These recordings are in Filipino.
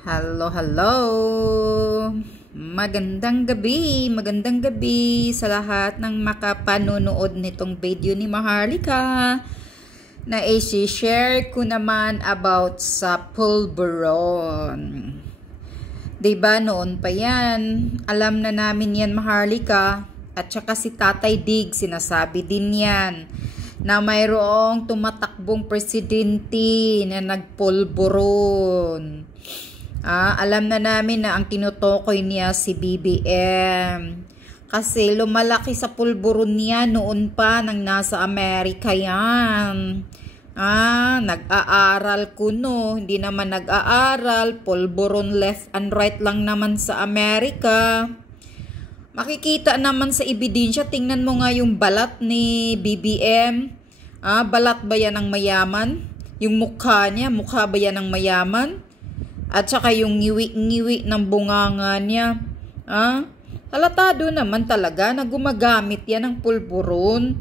Hello, hello! Magandang gabi sa lahat ng makapanonood nitong video ni Maharlika na i-share ko naman about sa pulburon. Diba noon pa yan? Alam na namin yan, Maharlika, at saka si Tatay Dig, sinasabi din yan na mayroong tumatakbong presidente na nagpulburon. Alam na namin na ang tinutukoy niya si BBM. Kasi lumalaki sa pulburon niya noon pa nang nasa Amerika yan. Nag-aaral kuno, hindi naman nag-aaral, pulburon left and right lang naman sa Amerika. Makikita naman sa ebidensya, tingnan mo nga yung balat ni BBM. Balat ba yan ng mayaman? Yung mukha niya, mukha ba yan ng mayaman? At saka yung ngiwi-ngiwi ng bunganga niya. Halatado naman talaga na gumagamit yan ng pulburon.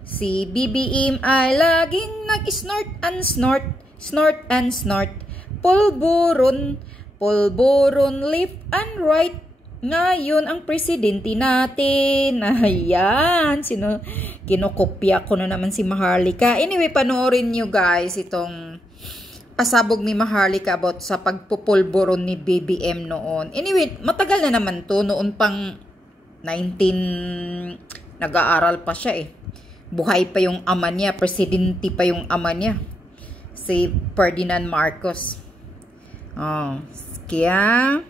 Si BBM ay laging nag-snort and snort, snort and snort. Pulburon, pulburon, left and right. Ngayon ang presidente natin. Ayan, kinokopya ko na naman si Maharlika. Anyway, panoorin nyo guys itong pasabog ni Maharlika about sa pagpupulburon ni BBM noon. Anyway, matagal na naman to. Noon pang 19, nag-aaral pa siya eh. Buhay pa yung ama niya. Presidente pa yung ama niya. Si Ferdinand Marcos. Kaya,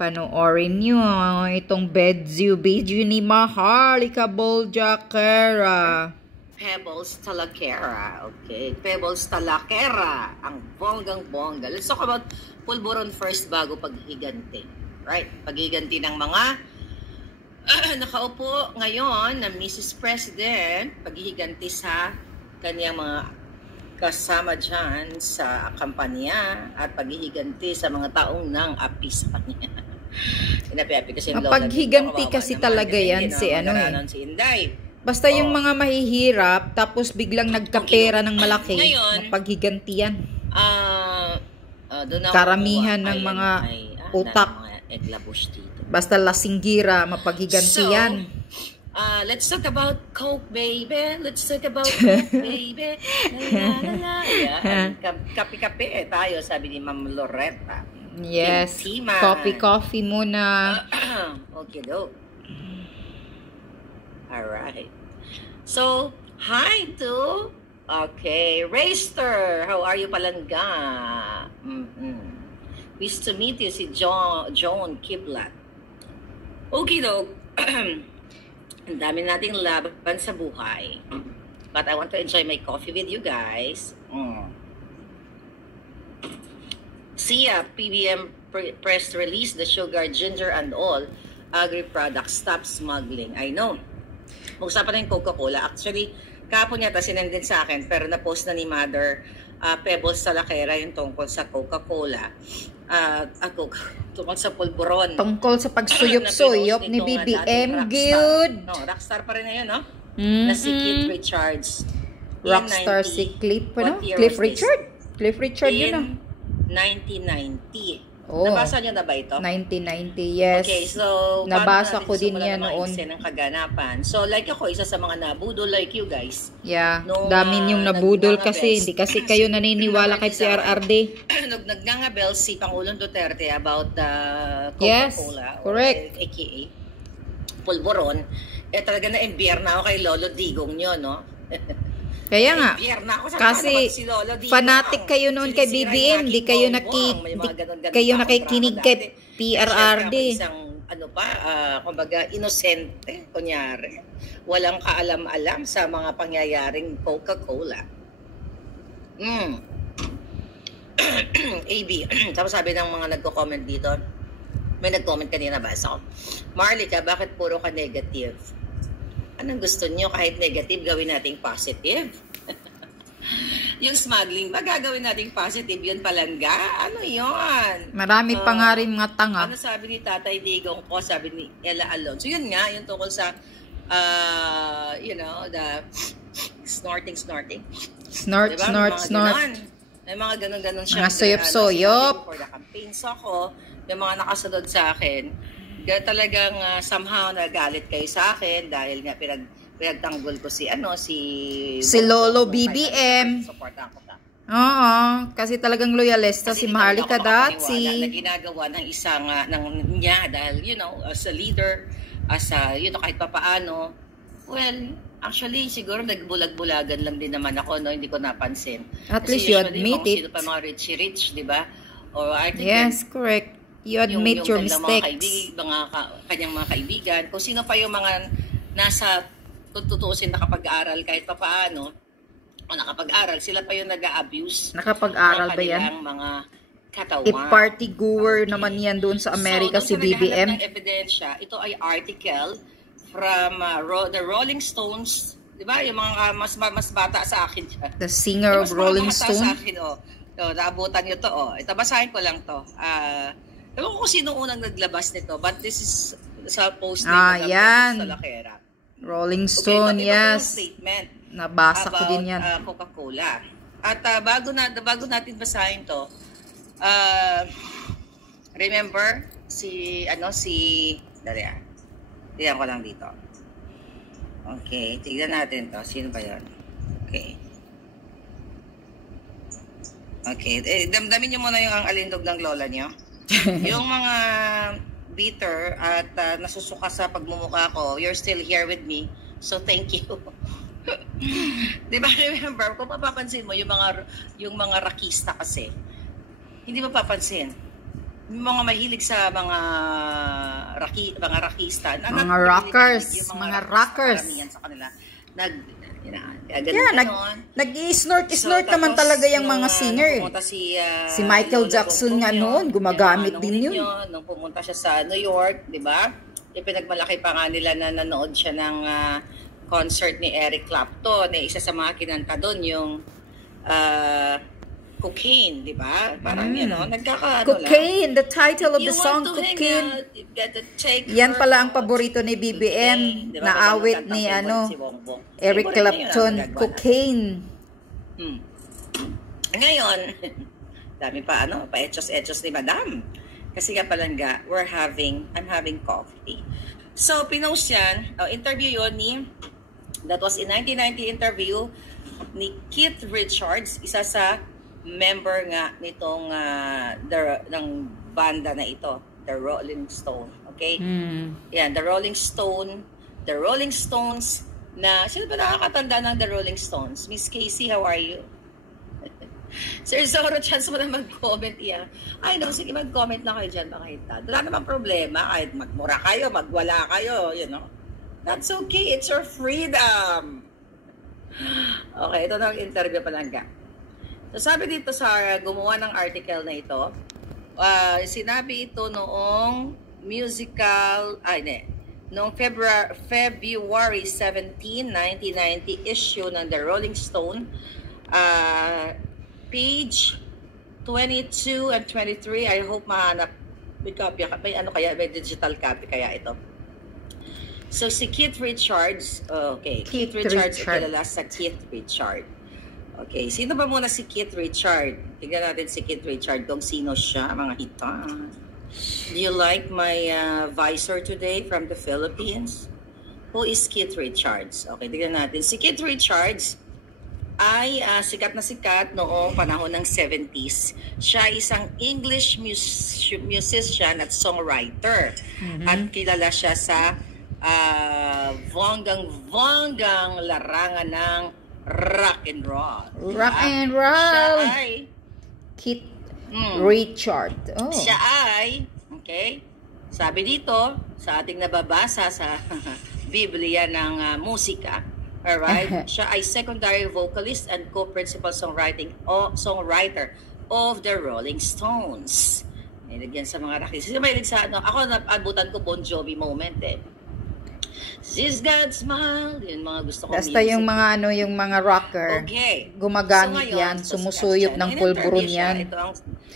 panoorin nyo itong video ni Maharlika Boljakera. Pebbles Talakera. Okay. Pebbles Talakera. Ang bonggang-bongga. Let's talk about pulburon first bago paghiganti. Right? Paghiganti ng mga nakaupo ngayon na Mrs. President. Paghiganti sa kanyang mga kasama dyan sa kampanya at paghiganti sa mga taong nang api sa kanya. Sinabi-api kasi yung paghiganti kasi talaga yan si ano eh. Si Inday. Basta yung mga mahihirap, tapos biglang nagkapera ng malaki, mapaghigantiyan. Karamihan ng mga utak. Basta lasinggira, mapaghigantiyan. So, let's talk about Coke, baby. Let's talk about Coke, baby. Kape-kape tayo, sabi ni Ma'am Loretta. Yes, coffee muna. Okay, dope. Alright. So, hi to, okay, Rayster. How are you, Palangga? Wish to meet you, si Joan Kiblat. Okay, though. Ang dami nating laban sa buhay. But I want to enjoy my coffee with you guys. SIA, PBM press release, the sugar, ginger, and all agri-products stop smuggling. I know. Mag-usapan na yung Coca-Cola. Actually, kahapon yata sinendin sa akin, pero na-post na ni Mother Pebbles Talakera yung tungkol sa Coca-Cola. Tungkol sa pulburon. Tungkol sa pagsuyop-suyop ni BBM. Good. Rockstar pa rin na yun, no? Na si Keith Richards. Rockstar si Cliff, ano? Cliff Richard? Cliff Richard yun, no? 1990. Nabasa niyo na ba ito? 1990, yes. Okay, so nabasa ko din yan noon. Ng kaganapan. So like ako, isa sa mga nabudol like you guys. Yeah, dami yung nabudol kasi hindi kasi kayo naniniwala kay PRRD. Nagnangabel si Pangulong Duterte about the Yes, Coca-Cola. correct. AKA pulburon. Talaga na-embier na ako kay Lolo Digong nyo, no? Kaya nga, kasi fanatic kayo noon kay BBM, di kayo nakikinig kay PRRD. Isang, kumbaga, inosente, kunyari. Walang kaalam-alam sa mga pangyayaring Coca-Cola. AB. Tapos sabi ng mga nagko-comment dito, may nag-comment kanina ba? So, Maharlika, bakit puro ka negative? Anong gusto nyo? Kahit negative, gawin nating positive. Yung smuggling ba, gagawin nating positive yun, Palangga? Ano yun? Marami pa nga rin mga tanga. Ano sabi ni Tatay Digong ko, sabi ni Ella Alonso. Yun nga, yung tungkol sa, the snorting. Snort, diba? snort. May mga ganun-ganun siya. Mga soyop-soyop. For the campaign. So ako, yung mga nakasunod sa akin, talagang somehow nagalit kayo sa akin dahil nga pinagtanggol ko si Lolo BBM. Supportan ko ta. Oo, kasi talagang loyalista si Maharlika Dati. Na ginagawa ng isang niya dahil as a leader, as a kahit papaano. Well, actually siguro nagbulag-bulagan lang din naman ako, no, hindi ko napansin. At least you admit it. Sino pa mga rich, di ba? Or I think yes, correct. You admit your mistakes. Kanyang mga kaibigan, kung sino pa yung mga nasa tutuusin nakapag-aral kahit papaano, o nakapag-aral, sila pa yung nag-a-abuse. Nakapag-aral ba yan? Mga katawan. I-party goer naman yan doon sa Amerika, si BBM. Ng ebidensya, ito ay article from the Rolling Stones, di ba? Yung mga mas bata sa akin siya. The singer of Rolling Stone. Sa akin, naabutan nyo to, Ito, basahin ko lang to. Ewan ko kung sino unang naglabas nito, but this is sa post nito. Yan. Sa Lakera. Rolling Stone, okay, yes. Statement nabasa ko din yan. Coca-Cola. At bago natin basahin to, remember tignan ko lang dito. Okay, tignan natin to. Sino ba yun? Okay, damdamin nyo muna yung ang alindog ng lola nyo. Yung mga bitter at nasusuka sa pagmumukha ko, you're still here with me. So thank you. Diba, remember, kung mapapansin mo, yung mga rakista kasi, hindi mapapansin. Yung mga mahilig sa mga rakista, mga rockers, mga rockers. Karamihan sa kanila, nag-i-snort naman talaga yung mga singer. Si Michael Jackson nga noon, gumagamit din yun. Nung pumunta siya sa New York, di ba? Ipinagmalaki pa nga nila na nanood siya ng concert ni Eric Clapton. Isa sa mga kinanta doon yung Cocaine, di ba? Parang Cocaine, the title of the song, Cocaine. Yan pala ang paborito ni BBM, na awit ni Eric Clapton, Cocaine. Ngayon, dami pa pa-etchos ni Madam. Kasi nga palangga, I'm having coffee. So, pinost yan, interview yun that was in 1990 interview ni Keith Richards, isa sa member nga nitong ng banda na ito, The Rolling Stone. Okay? Yan, The Rolling Stones na, sino ba nakakatanda ng The Rolling Stones? Miss Casey, how are you? Sir Zoro, chance mo na mag-comment yan. Ay, no, sige, mag-comment na kayo dyan, mga hitad. Wala namang problema, kahit magmura kayo, magwala kayo, That's okay, it's your freedom. Okay, ito na ang interview palangga. So, sabi dito sa gumawa ng article na ito, sinabi ito noong noong February 17, 1990 issue ng The Rolling Stone, page 22 and 23. I hope mahanap. May copy, may digital copy kaya ito. So, si Keith Richards, Keith Richards, kilala sa Keith Richards. Okay, sino ba muna si Keith Richards? Tignan natin si Keith Richards kung sino siya, mga hita. Do you like my visor today from the Philippines? Who is Keith Richards? Okay, tignan natin. Si Keith Richards ay sikat na sikat noong panahon ng 70s. Siya isang English musician at songwriter. At kilala siya sa vonggang larangan ng rock and roll. Rock and roll. Siya ay Keith Richard. Siya ay, sabi dito, sa ating nababasa sa Biblia ng musika, alright, siya ay secondary vocalist and co-principal songwriter of the Rolling Stones. Nilagyan sa mga rakis. Sino may sa ako naabutan ko Bon Jovi moment She's got smile. Yun mga gusto ko. Basta yung mga yung mga rocker. Okay. Gumagamit So, ngayon, yan, sumusuyot ng pulburon yan. Ito ang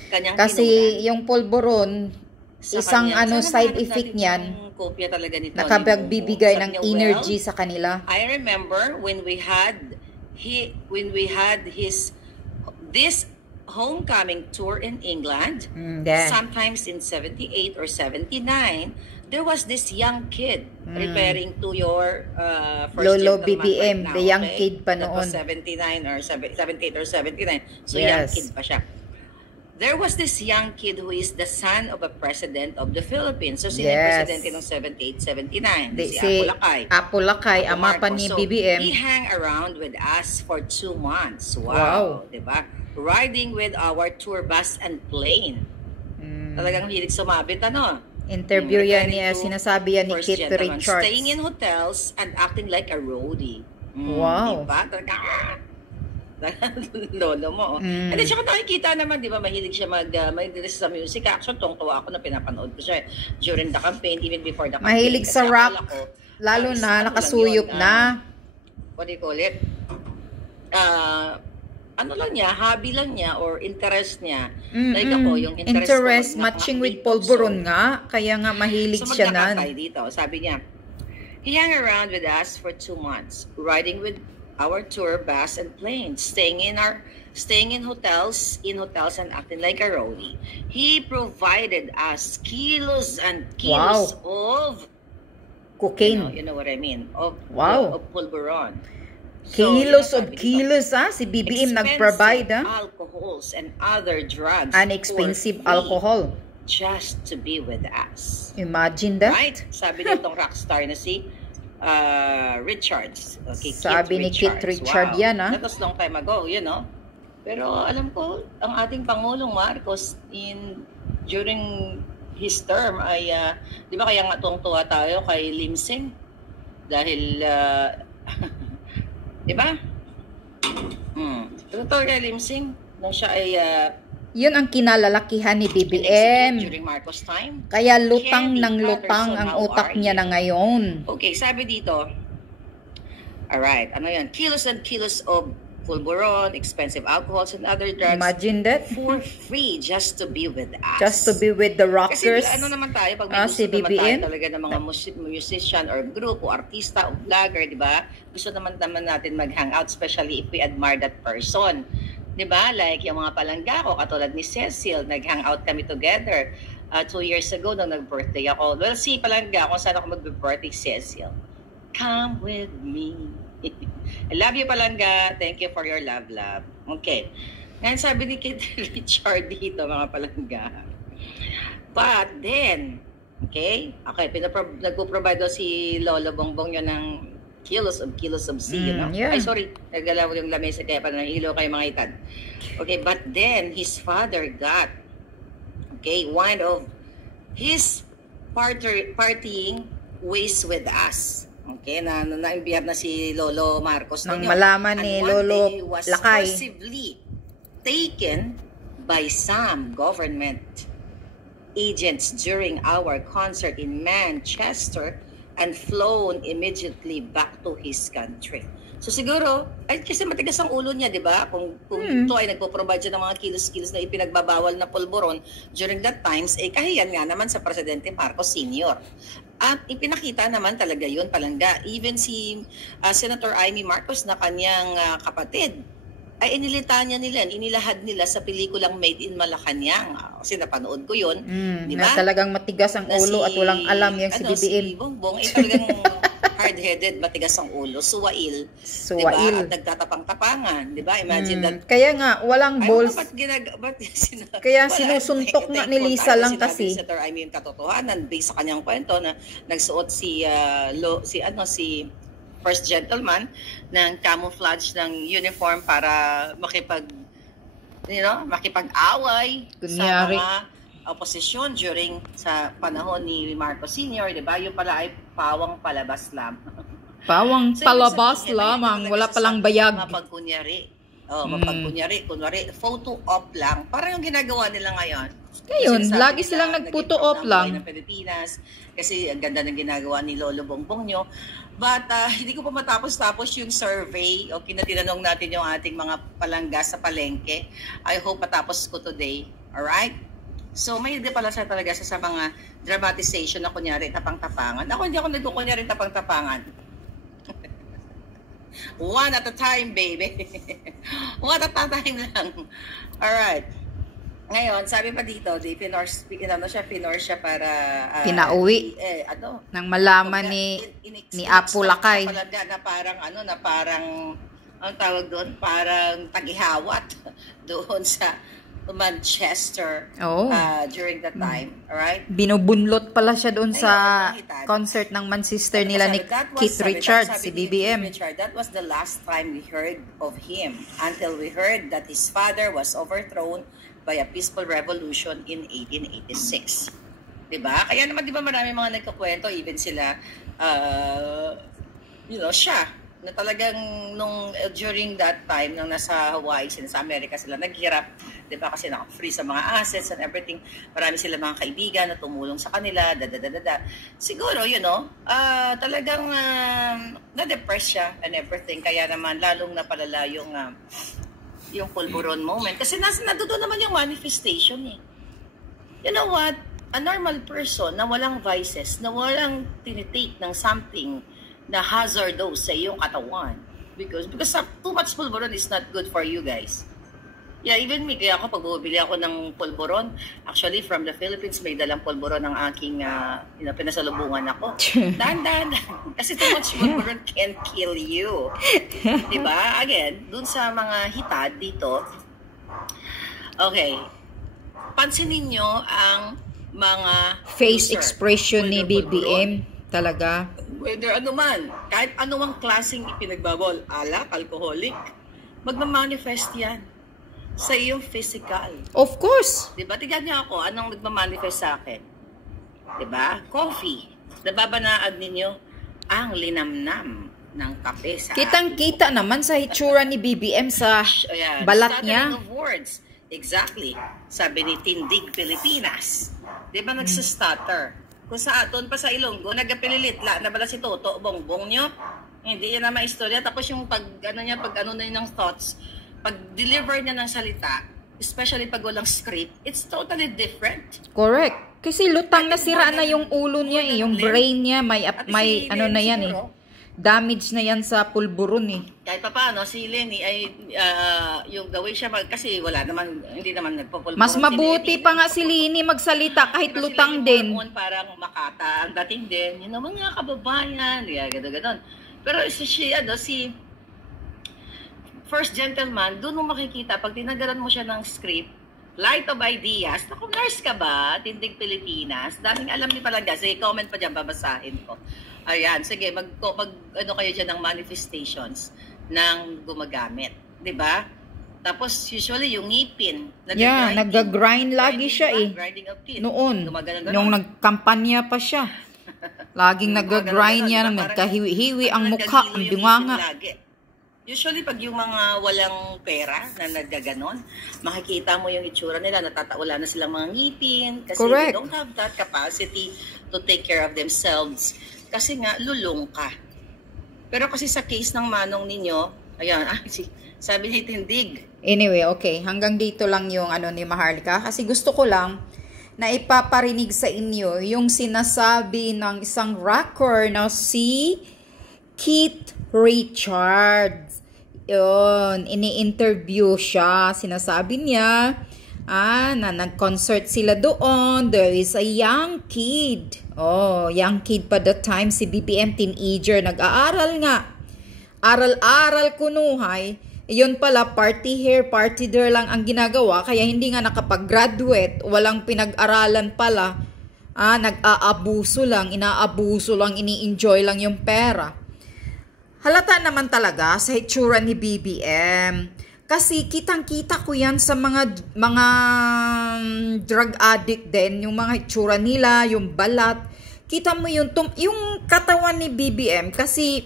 kanyang kasi yung pulburon, isang side effect niyan, kopya talaga nito. Nakapagbibigay ng energy sa kanila. I remember when we had this homecoming tour in England, Yeah. sometimes in 78 or 79, there was this young kid, referring to your first Lolo gentleman BBM, right now, the young okay? kid pa That was noon. 79 or 78 or 79. So young Yes. kid pa siya. There was this young kid who is the son of a president of the Philippines. So sino yung Yes. presidente ng 78, 79? Si Si Apo Lakay. Apo Lakay, Apo ama pa Marcos. ni So, BBM. he hang around with us for 2 months. Wow. Wow. Diba? Riding with our tour bus and plane. Talagang hilig sumabit, ano? Interview yan Referring niya, to sinasabi yan ni first Kit gentleman, Richards. staying in hotels and acting like a roadie. Wow. Diba? Talaga, lolo mo. And then, saka nakikita naman, di ba, mahilig siya mag-interest sa music. Actually, tungtuwa ako na pinapanood ko siya during the campaign, even before the campaign. Mahilig sa Kasi rock, akala ko, lalo is, na, ano lang nakasuyop yun, na. What do you call it? Ano lang niya, hobby lang niya, or interest niya. Like ako, yung Interest ko, matching with dito. Polvoron nga, kaya nga mahilig So siya magkakatay nan. dito. Sabi niya, he hung around with us for 2 months, riding with our tour bus and planes, staying in hotels and acting like a roadie. He provided us kilos and kilos of Cocaine. you know what I mean, of Pulveron. Kilos So, of kilos, si BBM nag-provide, alcohols and other drugs. An expensive for free, alcohol. just to be with us. Imagine that. Right? Sabi nitong rockstar na si Richards. Okay, Sabi ni Kit Richards yan, That was long time ago, you know. Pero alam ko, ang ating Pangulong Marcos during his term ay, di ba kaya nga tuwang-tuwa tayo kay Limsing? Dahil, di ba? Totoo kay Limsing, nung siya ay Yun ang kinalalakihan ni BBM. during Marcos time. Kaya lutang Henry ng lutang Patterson, ang how utak are niya you? na ngayon. Okay, sabi dito, alright, ano yan? Kilos and kilos of pulveron, expensive alcohols, and other drugs Imagine that. for free just to be with us. Just to be with the Kasi rockers. ano naman tayo, pag may gusto si naman BBM. tayo talaga ng mga musician or group o artista o vlogger, di ba? Gusto naman natin mag-hangout, especially if we admire that person. Di ba? Like yung mga palangga ko, katulad ni Cecil, nag-hangout kami together 2 years ago nung nag-birthday ako. Well, si palangga kung saan ako mag-birthday, Cecil. Come with me. I love you, palangga. Thank you for your love. Okay. Ngayon sabi ni Kit Richard dito, mga palangga. But then, okay, nagpo-provide daw si Lolo Bongbong yun ng kilos of C, you know? Yeah. Ay, sorry. Nagalaw yung lamesa kaya pa nahilo kayo mga itad. Okay, but then, his father got, one of his partying ways with us. Okay, na-imbiyab na si Lolo Marcos. Nang malaman ni Lolo Lakay. He was Lakay. forcibly taken by some government agents during our concert in Manchester and flown immediately back to his country. So siguro, ay kasi matigas ang ulo niya, di ba? Kung ito ay nagpo-provide siya ng mga kilos-kilos na ipinagbabawal na pulburon during that times, kahiyan nga naman sa Presidente Marcos Sr. At ipinakita naman talaga yun, palangga. Even si Senator Amy Marcos na kanyang kapatid, ay inilahad nila sa pelikulang Made in Malacanang. Kasi napanood ko yun. Di ba? Na talagang matigas ang ulo at walang alam yung si BBM. Si Bongbong ay talagang hard-headed, matigas ang ulo, suwail. Diba? At nagtatapang-tapangan. Diba? Imagine that. Kaya nga, walang balls. Kaya sinusuntok nga ni Lisa lang kasi. Senator Amy yung katotohanan based sa kanyang kwento na nagsuot si first gentleman ng camouflage ng uniform para makipag-away sa mga oposisyon sa panahon ni Marcos Sr., di ba? Yung pala ay pawang palabas lamang. Pawang palabas lamang, wala palang bayag. Mapagkunyari. Kunwari, photo op lang. Parang yung ginagawa nila ngayon. Ngayon, lagi silang nagputo op lang. Ng Pilipinas, kasi ang ganda ng ginagawa ni Lolo Bongbong nyo. But hindi ko pa matapos-tapos yung survey o tinanong natin yung ating mga palangga sa palengke. I hope matapos ko today. Alright? So, may hindi pala siya talaga sa mga dramatization na kunyari tapang-tapangan. Ako hindi ako nagkukunyari tapang-tapangan. One at a time, baby. One at a time lang. Alright. Ngayon, sabi pa dito, pinor siya para... Pinauwi. Nang malaman ni Apo Lakay. Na parang, ang tawag doon, parang tagihawat doon sa Manchester during that time. Alright? Binubunlot pala siya doon sa concert ng Manchester nila ni Keith Richards, si BBM. That was the last time we heard of him until we heard that his father was overthrown by a peaceful revolution in 1886. Diba? Kaya naman, diba, marami mga nagkakwento, even sila, siya, na talagang during that time, nung nasa Hawaii, sa Amerika sila naghirap, diba, kasi naka-free sa mga assets and everything, marami sila mga kaibigan na tumulong sa kanila, Siguro, talagang na-depress siya and everything, kaya naman lalong napalala yung pulburon moment. Kasi nandoon naman yung manifestation eh. You know what? A normal person na walang vices, na walang tinitake ng something na hazardous sa iyong katawan. Because too much pulburon is not good for you guys. Yeah, even me, kaya ako pag bumibili ako ng pulburon, actually from the Philippines, may dalang pulburon ng aking pinasalubungan ako. Dan. Kasi too much pulburon can kill you. Diba? Again, dun sa mga hitad dito, okay, pansinin nyo ang mga face expression ni BBM talaga. Whether ano man, kahit anumang klaseng ipinagbabawal, alak, alcoholic, magmamanifest yan sa iyong physical. Of course. Diba? Tignan niyo ako, anong nagmamanifest sa akin? Diba? Coffee. Nababanaan ninyo ang linamnam ng kape sa Kitang-kita naman sa hitsura ni BBM sa balat niya. Of words. Exactly. Sabi ni Tindig Pilipinas. Diba nagsistutter? Kung sa aton pa sa Ilonggo, nagapililit la na bala si Toto, bongbong nyo. Hindi yan na maistorya. Tapos yung pag ano na yun ng thoughts, pag-deliver niya ng salita, especially pag walang script, it's totally different. Correct. Kasi lutang na sira na yung ulo niya eh. Yung brain niya, may ano na yan eh. Damage na yan sa pulburon eh. Kahit pa paano, si Lenny ay yung gawin siya, kasi wala naman, hindi naman nagpupulburon. Mas mabuti pa nga si Lenny magsalita kahit lutang din. Parang Makata ang dating din. Mga kababayan, gano'n. Pero si First Gentleman, doon mo makikita, pag tinagalan mo siya ng script, Light of Ideas, naku, nurse ka ba? Tindig Pilipinas. Daming alam ni Palangga. Sige, comment pa dyan, babasahin ko. Ayan, sige, ano kayo dyan ng manifestations ng gumagamit. Diba? Tapos, usually, yung ngipin. Nag-grind lagi siya eh. Noon, nung nagkampanya pa siya. Laging nag-grind niya, nagkahiwi-hiwi ang mukha, ang bunganga. Usually, pag yung mga walang pera na nagaganon, makikita mo yung itsura nila, wala na silang mga ngipin, kasi they don't have that capacity to take care of themselves. Kasi nga, lulong ka. Pero kasi sa case ng manong ninyo, ayan, sabi ni Tindig. Anyway, okay, hanggang dito lang yung ni Maharlika, kasi gusto ko lang na ipaparinig sa inyo yung sinasabi ng isang rocker na si Keith Richards. Yun, ini-interview siya. Sinasabi niya na nag-concert sila doon. There is a young kid. Young kid pa that time. Si BBM, teenager. Nag-aaral nga. Aral-aral kunuhay. Yun pala, party here, party there lang ang ginagawa. Kaya hindi nga nakapag-graduate. Walang pinag-aralan pala. Nag-aabuso lang, inaabuso lang, ini-enjoy lang yung pera. Halata naman talaga sa hitsura ni BBM. Kasi kitang-kita ko yan sa mga drug addict din. Yung mga hitsura nila, yung balat. Kita mo yung katawan ni BBM. Kasi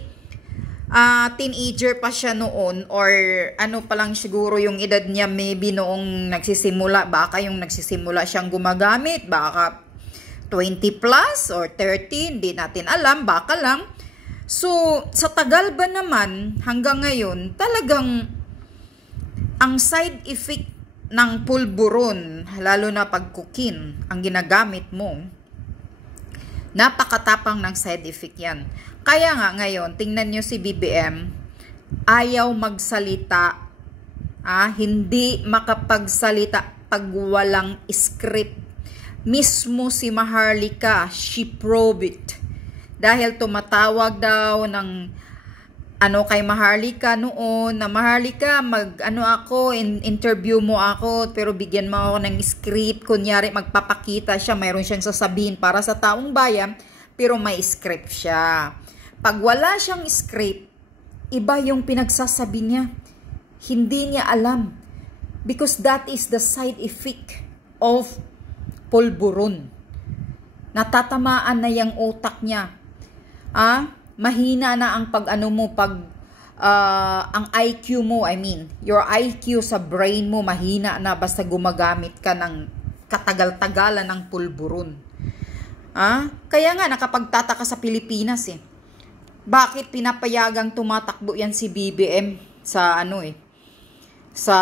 teenager pa siya noon. Or ano pa lang siguro yung edad niya maybe noong nagsisimula. Baka yung nagsisimula siyang gumagamit. Baka 20 plus or 30. Hindi natin alam. Baka lang. So, sa tagal ba naman, hanggang ngayon, talagang ang side effect ng pulburon, lalo na pagkukin, ang ginagamit mo, napakatapang ng side effect yan. Kaya nga ngayon, tingnan nyo si BBM, ayaw magsalita. Hindi makapagsalita pag walang script. Mismo si Maharlika, she proved it. Dahil tumatawag daw ng kay Maharlika noon, na Maharlika, interview mo ako, pero bigyan mo ako ng script. Kunyari, magpapakita siya, mayroon siyang sasabihin para sa taong bayan, pero may script siya. Pag wala siyang script, iba yung pinagsasabi niya. Hindi niya alam. Because that is the side effect of pulburon. Natatamaan na yung utak niya. Mahina na ang ang IQ mo, your IQ sa brain mo, mahina na basta gumagamit ka ng katagal-tagalan ng pulburon. Kaya nga, nakapagtataka sa Pilipinas Bakit pinapayagang tumatakbo yan si BBM sa sa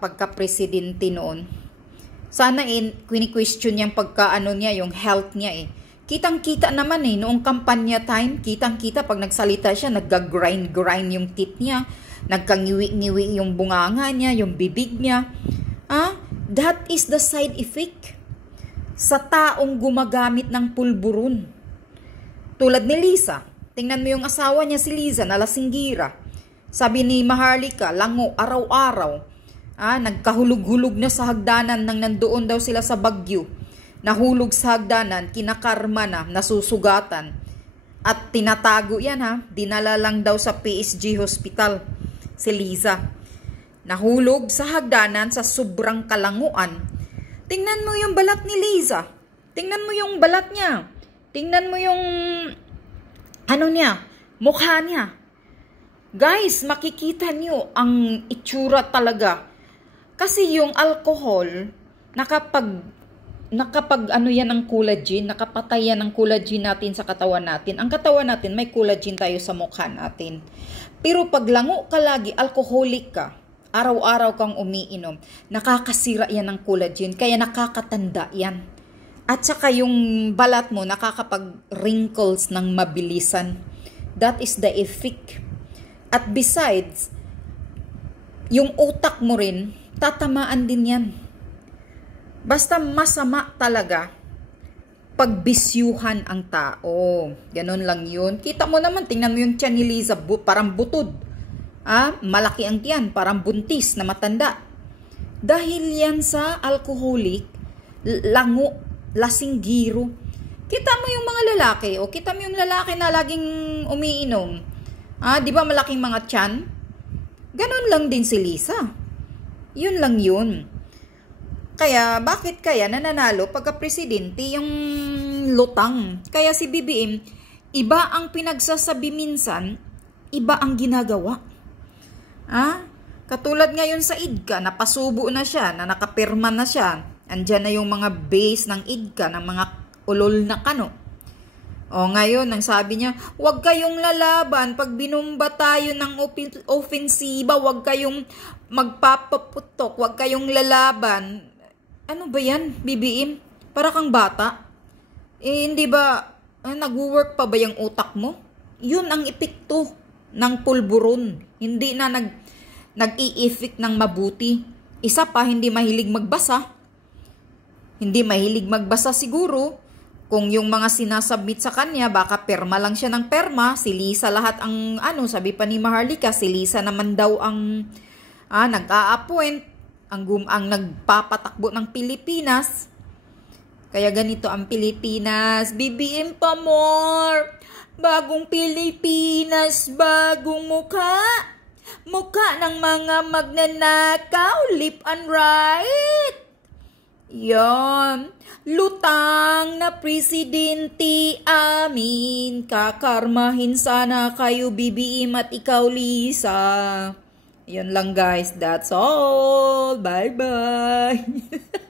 pagka-presidente noon? Sana kini-question yung niya, yung health niya Kitang-kita naman noong kampanya time, kitang-kita pag nagsalita siya, nagga-grind yung teeth niya, nagkangiwi-ngiwi yung bunganga niya, yung bibig niya. That is the side effect sa taong gumagamit ng pulburon. Tulad ni Liza. Tingnan mo yung asawa niya, si Liza, na lasinggira. Sabi ni Maharlika, lango, araw-araw. Nagkahulog-hulog na sa hagdanan nang nandoon daw sila sa Baguio. Nahulog sa hagdanan, kinakarma na, nasusugatan. At tinatago yan dinala lang daw sa PSG Hospital si Liza. Nahulog sa hagdanan sa sobrang kalanguan. Tingnan mo yung balat ni Liza. Tingnan mo yung balat niya. Tingnan mo yung mukha niya. Guys, makikita niyo ang itsura talaga. Kasi yung alcohol, yan ng collagen, nakapatay yan ng collagen natin sa katawan natin. Ang katawan natin, may collagen tayo sa mukha natin. Pero pag lango ka lagi, alcoholic ka, araw-araw kang umiinom, nakakasira yan ng collagen, kaya nakakatanda yan. At saka yung balat mo, nakakapag-wrinkles ng mabilisan. That is the effect. At besides, yung utak mo rin, tatamaan din yan. Basta masama talaga pagbisyuhan ang tao. Ganon lang yun. Kita mo naman, tingnan mo yung tiyan ni Liza, parang butod. Malaki ang tiyan, parang buntis na matanda. Dahil yan sa alcoholic, lango, lasinggiro. Kita mo yung mga lalaki, kita mo yung lalaki na laging umiinom. Di ba malaking mga tiyan? Ganon lang din si Liza. Yun lang yun. Kaya, bakit kaya nananalo pagka-presidente yung lutang? Kaya si BBM, iba ang pinagsasabi minsan, iba ang ginagawa. Katulad ngayon sa IDCA, napasubo na siya, na nakapirma na siya. Andyan na yung mga base ng IDCA, ng mga ulol na kano. Ngayon, nang sabi niya, huwag kayong lalaban pag binumba tayo ng ofensiba, huwag kayong magpapaputok, huwag kayong lalaban. Ano ba yan, BBM? Para kang bata. Hindi ba, nag-work pa ba yung utak mo? Yun ang epekto ng pulburon. Hindi na nag-i-effect ng mabuti. Isa pa, hindi mahilig magbasa. Hindi mahilig magbasa siguro. Kung yung mga sinasubmit sa kanya, baka perma lang siya ng perma. Si Liza lahat ang, sabi pa ni Maharlika, si Liza naman daw ang nag-a-appoint. Ang nagpapatakbo ng Pilipinas. Kaya ganito ang Pilipinas. BBM pa more. Bagong Pilipinas, bagong mukha. Mukha ng mga magnanakaw, lip and right. Yan. Lutang na presidente amin. Kakarmahin sana kayo, BBM at ikaw, Liza. Yun lang guys, that's all. Bye-bye.